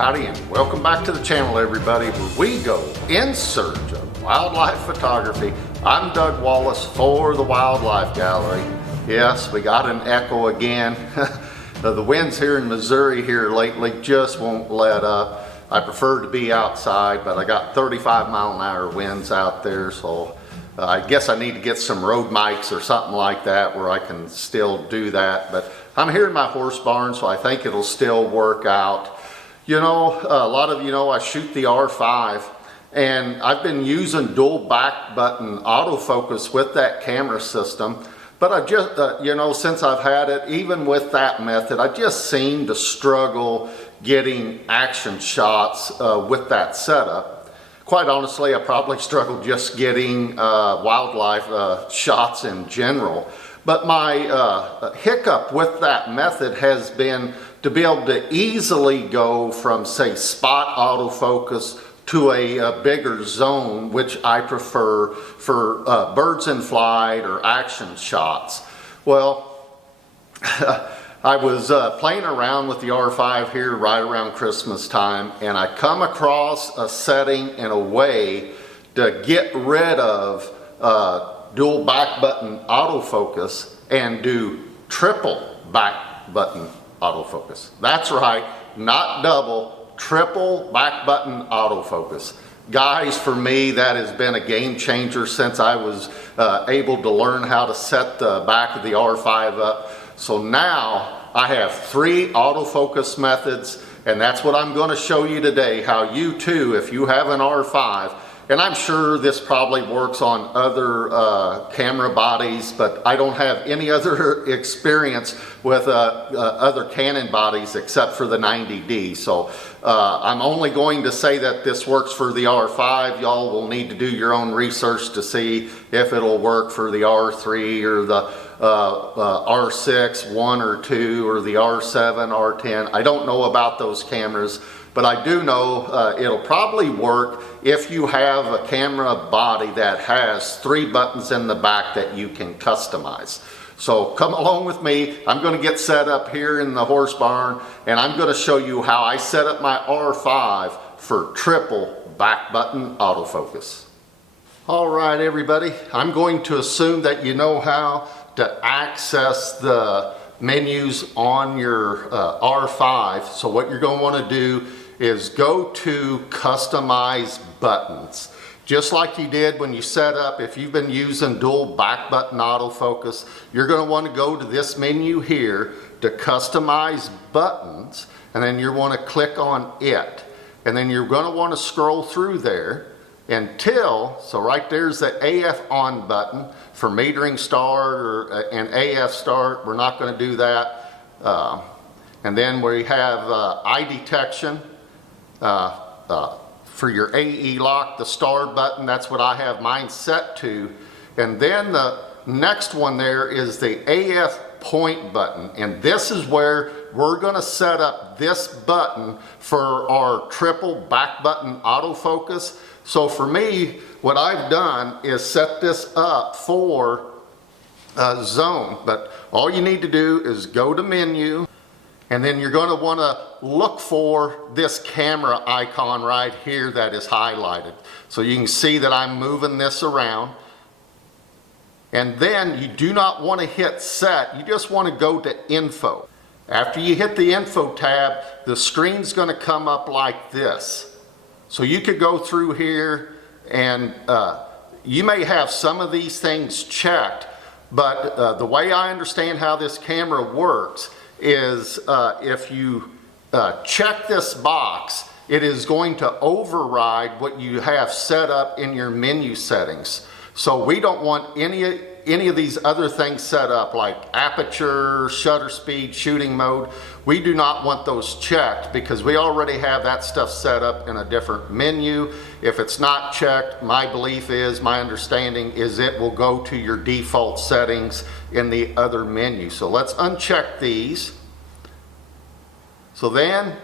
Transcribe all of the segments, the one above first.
Howdy and welcome back to the channel, everybody, where we go in search of wildlife photography. I'm Doug Wallace for the Wildlife Gallery. Yes, we got an echo again. The winds here in Missouri here lately just won't let up. I prefer to be outside, but I got 35-mile-an-hour winds out there, so I guess I need to get some road mics or something like that where I can still do that. But I'm here in my horse barn, so I think it'll still work out. You know, a lot of you know I shoot the R5, and I've been using dual back button autofocus with that camera system. But I just, you know, since I've had it, even with that method, I just seem to struggle getting action shots with that setup. Quite honestly, I probably struggle just getting wildlife shots in general. But my hiccup with that method has been to be able to easily go from, say, spot autofocus to a bigger zone, which I prefer for birds in flight or action shots. Well, I was playing around with the R5 here right around Christmas time, and I come across a setting in a way to get rid of dual back button autofocus and do triple back button autofocus. That's right, not double, triple back button autofocus. Guys, for me, that has been a game changer since I was able to learn how to set the back of the R5 up. So now I have 3 autofocus methods, and that's what I'm going to show you today, how you too, if you have an R5, and I'm sure this probably works on other camera bodies, but I don't have any other experience with other Canon bodies except for the 90D. So I'm only going to say that this works for the R5. Y'all will need to do your own research to see if it'll work for the R3 or the R6, 1 or 2, or the R7, R10. I don't know about those cameras, but I do know it'll probably work if you have a camera body that has 3 buttons in the back that you can customize. So come along with me. I'm going to get set up here in the horse barn, and I'm going to show you how I set up my R5 for triple back button autofocus. All right, everybody, I'm going to assume that you know how to access the menus on your R5. So what you're going to want to do is go to customize buttons. Just like you did when you set up, if you've been using dual back button autofocus, you're going to want to go to this menu here to customize buttons, and then you want to click on it. And then you're going to want to scroll through there until, so right there's the AF on button for metering start or an AF start. We're not going to do that. And then we have eye detection for your AE lock, the star button. That's what I have mine set to. And then the next one there is the AF point button, and this is where we're going to set up this button for our triple back button autofocus. So for me, what I've done is set this up for zone, but all you need to do is go to menu, and then you're going to want to look for this camera icon right here that is highlighted. So you can see that I'm moving this around. And then you do not want to hit set, you just want to go to info. After you hit the info tab, the screen's going to come up like this. So you could go through here, and you may have some of these things checked, but the way I understand how this camera works is if you check this box, it is going to override what you have set up in your menu settings. So we don't want any of these other things set up, like aperture, shutter speed, shooting mode. We do not want those checked because we already have that stuff set up in a different menu. If it's not checked, my belief is, my understanding is it will go to your default settings in the other menu. So let's uncheck these. So then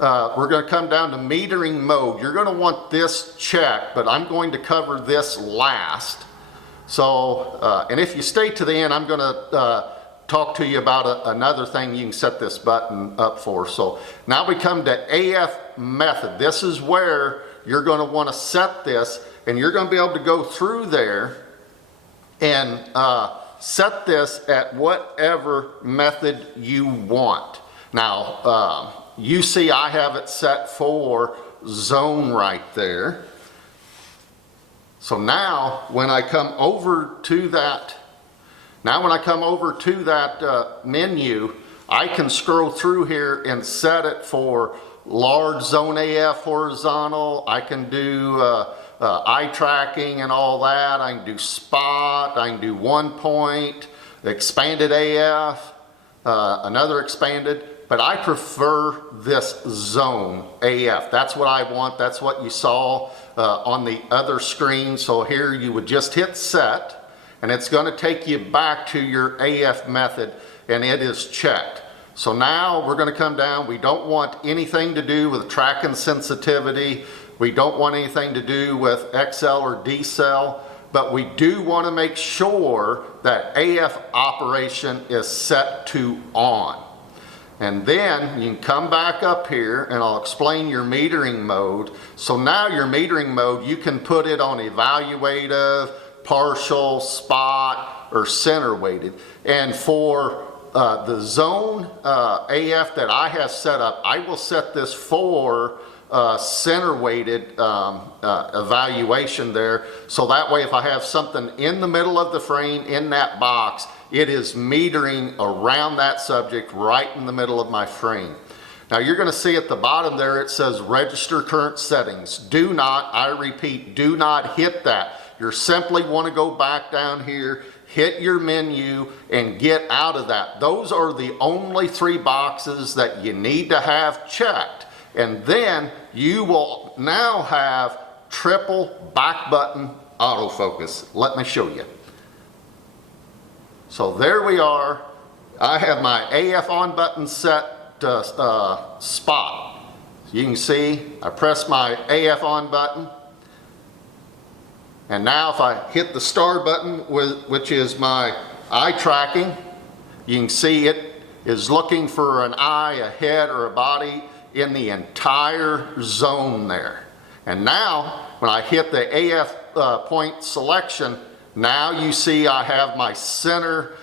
we're going to come down to metering mode. You're going to want this checked, but I'm going to cover this last. So, and if you stay to the end, I'm going to talk to you about another thing you can set this button up for. So now we come to AF method. This is where you're going to want to set this, and you're going to be able to go through there and set this at whatever method you want. Now, you see I have it set for zone right there. So now when I come over to that, menu, I can scroll through here and set it for large zone AF horizontal. I can do eye tracking and all that. I can do spot, I can do 1 point, expanded AF, another expanded, but I prefer this zone AF. That's what I want. That's what you saw on the other screen. So here you would just hit set, and it's going to take you back to your AF method, and it is checked. So now we're going to come down. We don't want anything to do with tracking sensitivity. We don't want anything to do with XL or decel, but we do want to make sure that AF operation is set to on. And then you can come back up here and I'll explain your metering mode. So now your metering mode, you can put it on evaluative, partial, spot, or center weighted. And for the zone AF that I have set up, I will set this for center weighted evaluation there. So that way if I have something in the middle of the frame in that box, it is metering around that subject right in the middle of my frame. Now you're going to see at the bottom there it says register current settings. Do not, I repeat, do not hit that. You simply want to go back down here, hit your menu, and get out of that. Those are the only 3 boxes that you need to have checked. And then you will now have triple back button autofocus. Let me show you. So there we are. I have my AF on button set to spot. You can see I press my AF on button. And now if I hit the star button, which is my eye tracking, you can see it is looking for an eye, a head, or a body in the entire zone there. And now when I hit the AF point selection, now you see I have my center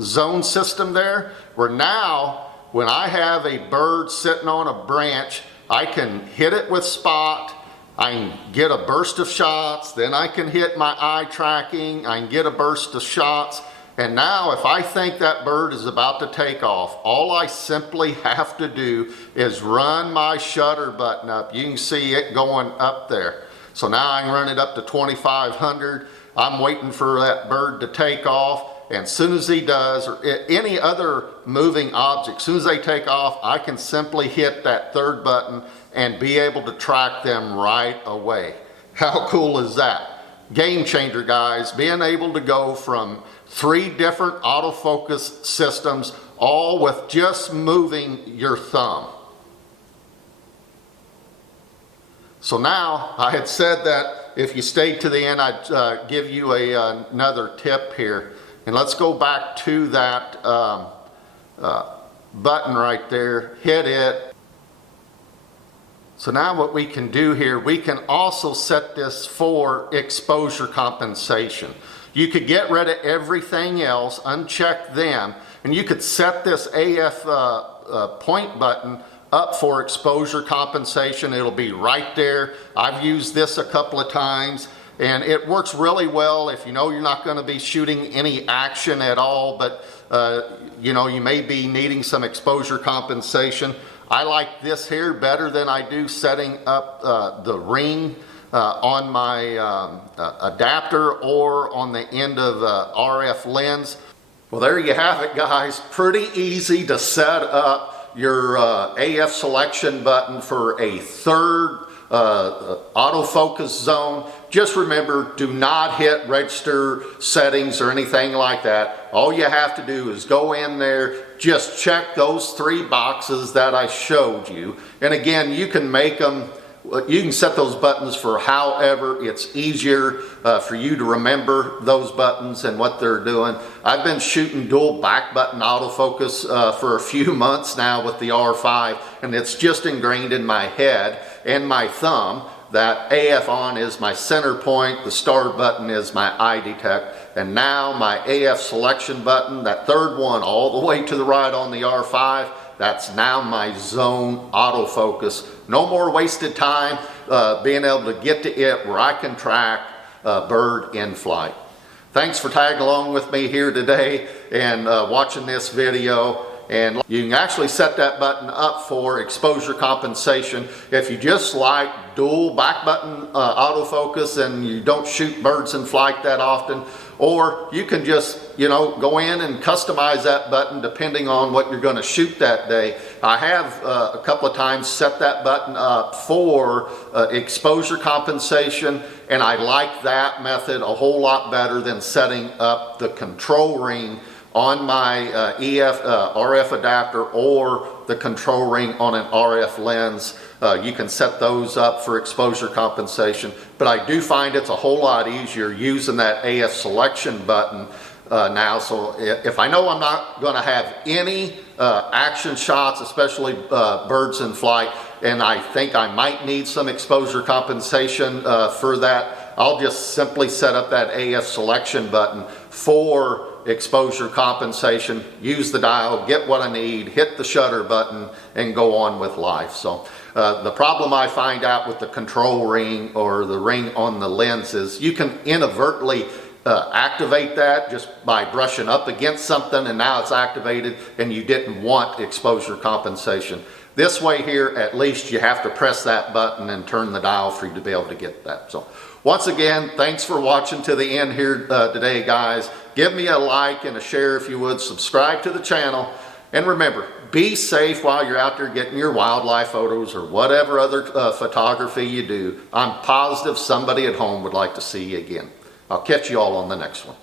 zone system there, where now when I have a bird sitting on a branch, I can hit it with spot, I can get a burst of shots, then I can hit my eye tracking, I can get a burst of shots, and now if I think that bird is about to take off, all I simply have to do is run my shutter button up. You can see it going up there. So now I can run it up to 2500. I'm waiting for that bird to take off, and as soon as he does, or any other moving object, as soon as they take off, I can simply hit that 3rd button and be able to track them right away. How cool is that? Game changer, guys. Being able to go from 3 different autofocus systems, all with just moving your thumb. So now, I had said that if you stayed to the end, I'd give you another tip here. And let's go back to that button right there, hit it. So now what we can do here, we can also set this for exposure compensation. You could get rid of everything else, uncheck them, and you could set this AF point button up for exposure compensation. It'll be right there. I've used this a couple of times, and it works really well if you know you're not going to be shooting any action at all, but you know, you may be needing some exposure compensation. I like this here better than I do setting up the ring on my adapter or on the end of RF lens. Well, there you have it, guys. Pretty easy to set up your AF selection button for a 3rd autofocus zone. Just remember, do not hit register settings or anything like that. All you have to do is go in there, just check those 3 boxes that I showed you. And again, you can make them You can set those buttons for however it's easier for you to remember those buttons and what they're doing. I've been shooting dual back button autofocus for a few months now with the R5, and it's just ingrained in my head and my thumb that AF on is my center point, the start button is my eye detect, and now my AF selection button, that third one all the way to the right on the R5, that's now my zone autofocus. No more wasted time being able to get to it where I can track a bird in flight. Thanks for tagging along with me here today and watching this video. And you can actually set that button up for exposure compensation. If you just like dual back button autofocus and you don't shoot birds in flight that often, or you can just, go in and customize that button depending on what you're going to shoot that day. I have a couple of times set that button up for exposure compensation, and I like that method a whole lot better than setting up the control ring on my RF adapter or the control ring on an RF lens. You can set those up for exposure compensation, but I do find it's a whole lot easier using that AF selection button now. So if I know I'm not going to have any action shots, especially birds in flight, and I think I might need some exposure compensation for that, I'll just simply set up that AF selection button for exposure compensation, use the dial, get what I need, hit the shutter button, and go on with life. So the problem I find out with the control ring or the ring on the lens is you can inadvertently activate that just by brushing up against something, and now it's activated and you didn't want exposure compensation. This way here, at least you have to press that button and turn the dial for you to be able to get that. So once again, thanks for watching to the end here today, guys. Give me a like and a share if you would. Subscribe to the channel. And remember, be safe while you're out there getting your wildlife photos or whatever other photography you do. I'm positive somebody at home would like to see you again. I'll catch you all on the next one.